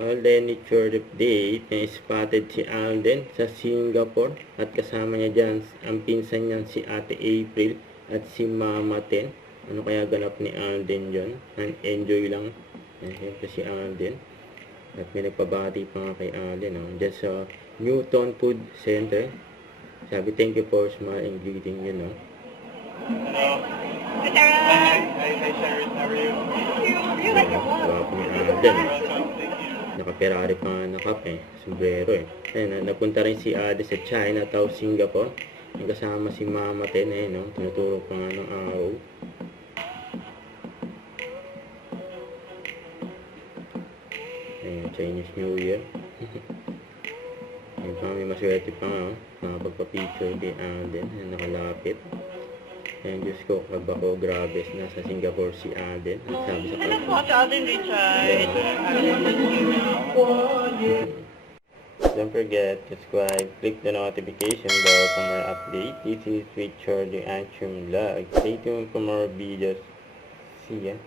Alden third update na spotted si Alden sa Singapore at kasama niya dyan ang pinsan niyan si Ate April at si Mama Ten. Ano kaya ganap ni Alden dyan? Enjoy lang. Siyempre si Alden. At may nagpabati pa nga kay Alden. Dyan sa Newton Food Center. Sabi, thank you for smile and greeting you. Hello. Hi, Tara. Hi, Sharon. How are you? You like your mom. Gwapo ni Alden. Welcome. Thank you. Naka-Ferrari pa nga na kape, sombrero Ayun, napunta rin si Ade sa Chinatown, Singapore. Kasama si Mama Ten, tinuturo pa nga ng araw. Ayun, Chinese New Year. Ayun pa, may maswerte pa nga, nakapagpa-picture kay Ade, nakalapit. Ayun, Diyos ko, pag ako, grabe, nasa Singapore si Ade. Ang sabi sa Ano po kalapit. si Alden Richard? Don't forget to subscribe, click the notification bell for more update. This is Richard, the Action Vlog. Stay tuned for more videos. See ya.